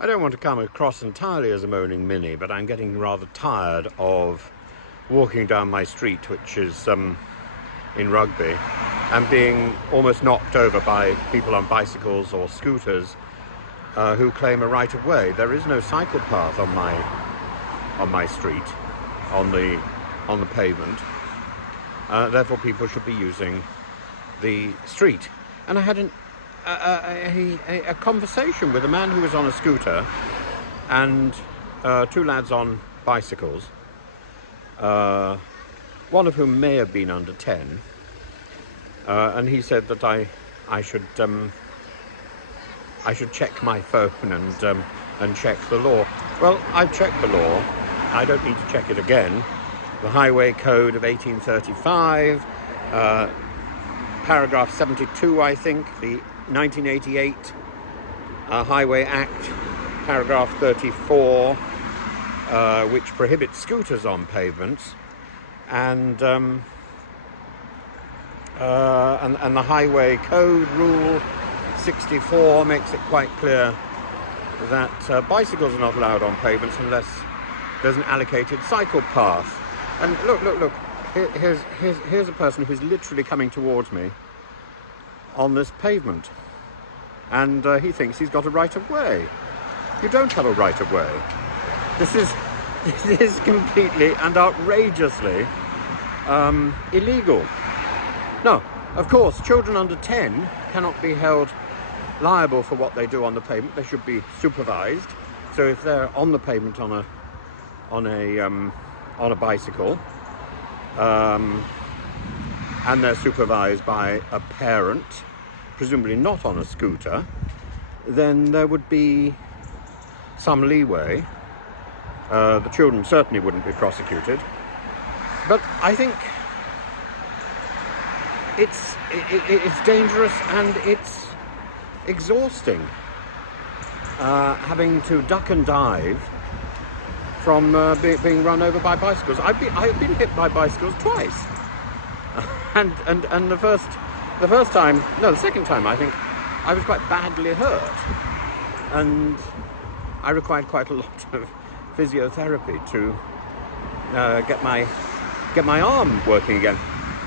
I don't want to come across entirely as a moaning Minnie, but I'm getting rather tired of walking down my street, which is in Rugby, and being almost knocked over by people on bicycles or scooters who claim a right of way. There is no cycle path on my street, on the pavement. Therefore, people should be using the street. And I had a conversation with a man who was on a scooter and two lads on bicycles, one of whom may have been under 10, and he said that I should check my phone and check the law. Well, I've checked the law. I don't need to check it again. The Highway Code of 1835, paragraph 72, I think, the 1988 Highway Act, paragraph 34, which prohibits scooters on pavements, and the Highway Code Rule 64 makes it quite clear that bicycles are not allowed on pavements unless there's an allocated cycle path. And look, here's a person who's literally coming towards me on this pavement, and he thinks he's got a right of way. You don't have a right of way. This is completely and outrageously illegal. No, of course, children under 10 cannot be held liable for what they do on the pavement. They should be supervised. So if they're on the pavement on a bicycle, and they're supervised by a parent, presumably not on a scooter, then there would be some leeway. The children certainly wouldn't be prosecuted. But I think it's dangerous and it's exhausting, having to duck and dive from being run over by bicycles. I've been hit by bicycles twice, and the second time I think I was quite badly hurt, and I required quite a lot of physiotherapy to get my arm working again.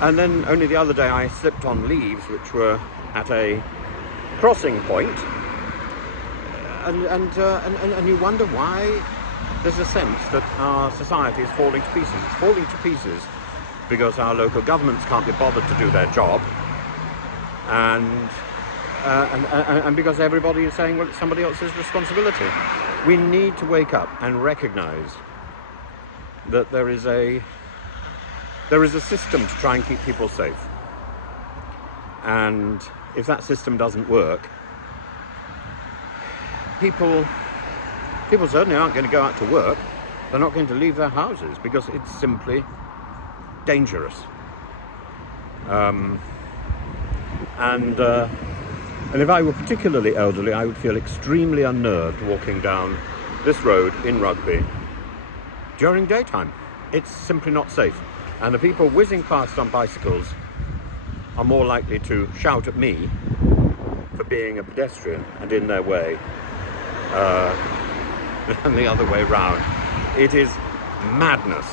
And then only the other day I slipped on leaves which were at a crossing point, and you wonder why there's a sense that our society is falling to pieces. It's falling to pieces because our local governments can't be bothered to do their job, and because everybody is saying, well, it's somebody else's responsibility. We need to wake up and recognise that there is a system to try and keep people safe, and if that system doesn't work, people certainly aren't going to go out to work. They're not going to leave their houses because it's simply dangerous. And if I were particularly elderly, I would feel extremely unnerved walking down this road in Rugby during daytime. It's simply not safe. And the people whizzing past on bicycles are more likely to shout at me for being a pedestrian and in their way than the other way round. It is madness.